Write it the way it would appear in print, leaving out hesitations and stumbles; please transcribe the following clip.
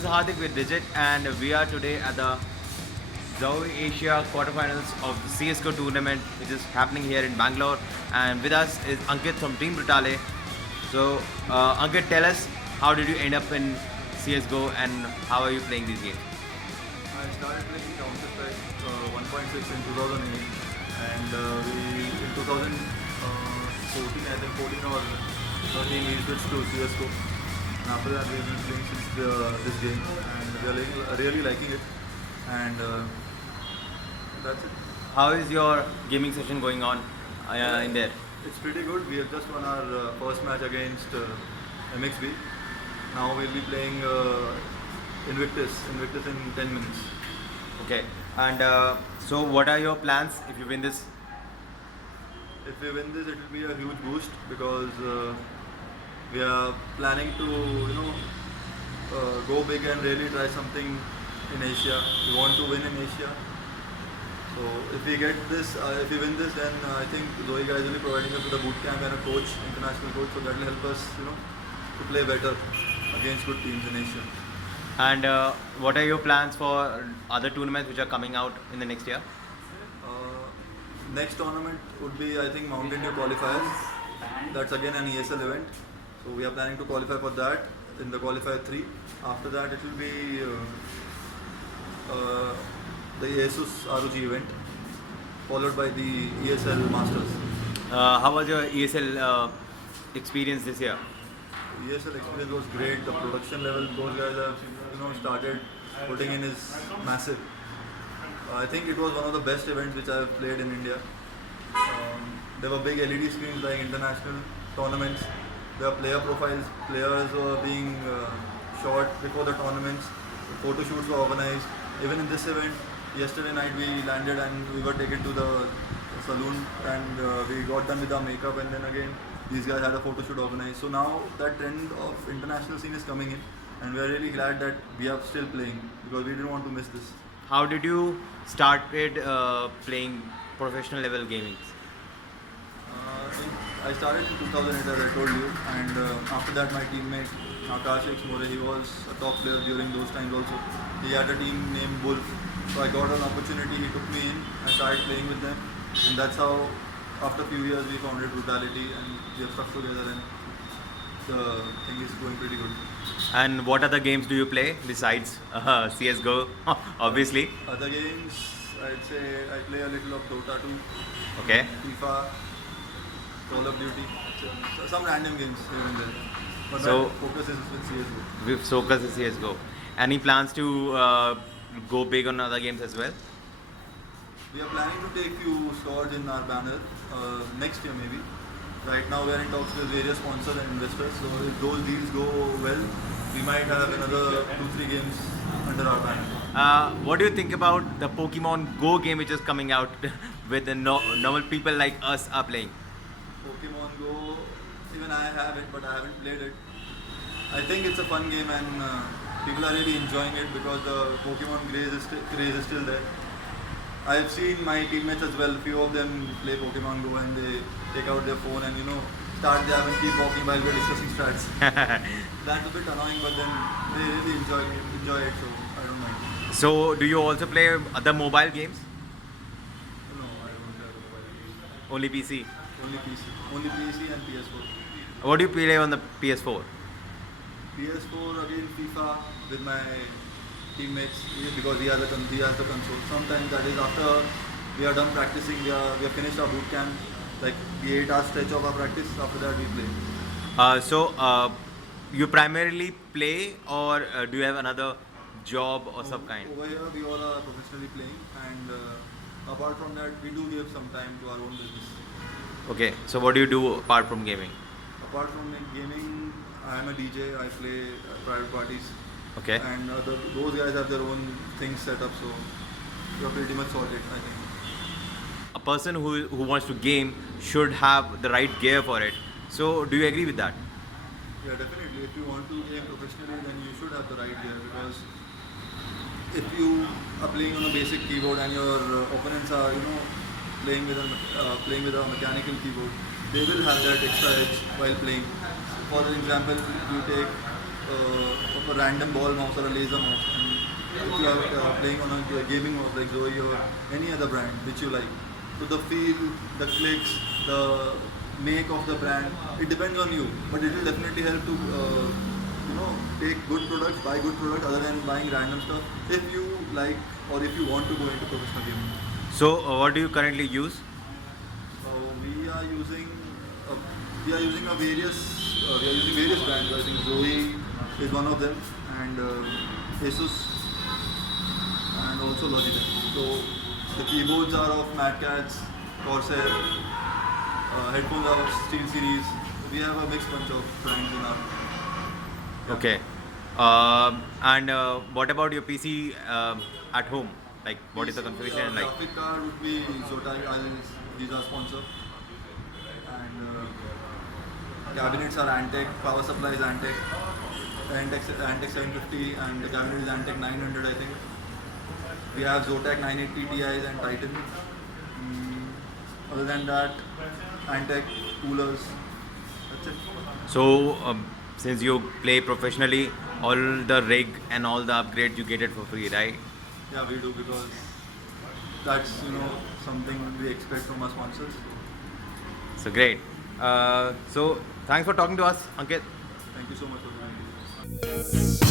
this is Hardik with Digit, and we are today at the Zoe Asia quarterfinals of the CSGO tournament, which is happening here in Bangalore. And with us is Ankit from Team Brutale. So, Ankit, tell us, how did you end up in CSGO and how are you playing these games? I started playing Counter-Strike 1.6 in 2008, and we in 2014, I think 14 or 13, we switched to CS:GO. And after that, we've been playing since this game, and we are really liking it. And that's it. How is your gaming session going on in there? It's pretty good. We have just won our first match against MXB. Now we'll be playing Invictus in 10 minutes. Okay, and so what are your plans if you win this? If we win this, it will be a huge boost because we are planning to, go big and really try something in Asia. We want to win in Asia. So if we get this, if we win this, then I think Zoe guys will be providing us with a boot camp and a coach, international coach, so that will help us, to play better against good teams in Asia. And what are your plans for other tournaments which are coming out in the next year? Next tournament would be, I think, Mountain Dew qualifiers. That's again an ESL event. So we are planning to qualify for that in the qualifier 3. After that, it will be the ASUS ROG event, followed by the ESL Masters. How was your ESL experience this year? ESL experience was great. The production level those guys have started putting in is massive. I think it was one of the best events which I have played in India. There were big LED screens like international tournaments. There were player profiles. Players were being shot before the tournaments. Photo shoots were organized. Even in this event, yesterday night we landed and we were taken to the saloon and we got done with our makeup, and then again these guys had a photo shoot organized. So now that trend of international scene is coming in, and we are really glad that we are still playing because we didn't want to miss this. How did you started playing professional level gaming? I started in 2008, as I told you, and after that my teammate Akash Exmore, he was a top player during those times also. He had a team named Wolf, so I got an opportunity, he took me in, I started playing with them, and that's how after a few years we founded Brutality and we have stuck together, and the thing is going pretty good. And what other games do you play besides CSGO, obviously? Other games, I'd say I play a little of Dota 2, Okay. FIFA, Call of Duty, some random games here and there. But So- my focus is with CSGO. With focus is CSGO. Any plans to go big on other games as well? We are planning to take few stores in our banner next year maybe. Right now we are in talks with various sponsors and investors. So if those deals go well, we might have another 2-3 games under our banner. What do you think about the Pokemon Go game which is coming out with the normal people like us are playing? Pokemon Go, even I have it, but I haven't played it. I think it's a fun game and people are really enjoying it because the Pokemon craze is still there. I have seen my teammates as well. Few of them play Pokemon Go and they take out their phone and start there and keep walking while we're discussing strats. That's a bit annoying, but then they really enjoy it, so I don't mind. So, do you also play other mobile games? No, I don't play the mobile games. Only PC. Only PC and PS4. What do you play on the PS4? PS4 again FIFA with my teammates because he has the console. Sometimes that is after we are done practicing, we have finished our boot camp, like the 8 hour stretch of our practice. After that we play. So, you primarily play or do you have another job or some kind? Over here we all are professionally playing, and apart from that we do give some time to our own business. Okay, so what do you do apart from gaming? Apart from gaming, I am a DJ. I play private parties. Okay. And those guys have their own things set up, so we are pretty much sorted, I think. A person who wants to game should have the right gear for it. So, do you agree with that? Yeah, definitely. If you want to game professionally, then you should have the right gear, because if you are playing on a basic keyboard and your opponents are, playing with a mechanical keyboard, they will have that extra edge while playing. For example, you take of a random ball mouse or a laser mouse. And if you are playing on a gaming mouse like Zoe or any other brand which you like, so the feel, the clicks, the make of the brand, it depends on you. But it will definitely help to take good products, buy good products other than buying random stuff. If you like or if you want to go into professional gaming. So, what do you currently use? We are using uh, various brands. I think Zoe is one of them, and Asus, and also Logitech. So the keyboards are of Mad Cats, Corsair. Headphones are of SteelSeries. We have a mixed bunch of brands in our. Yeah. Okay. And what about your PC at home? Like, what is the configuration like? Graphic card would be Zotac. These are sponsor. And cabinets are Antec. Power supply is Antec. Antec 750, and the cabinet is Antec 900, I think. We have Zotac 980 Ti's and Titan. Other than that, Antec coolers. That's it. So, since you play professionally, all the rig and all the upgrades you get it for free, right? Yeah, we do, because that's something we expect from our sponsors. So great. So thanks for talking to us, Ankit. Thank you so much for doing this.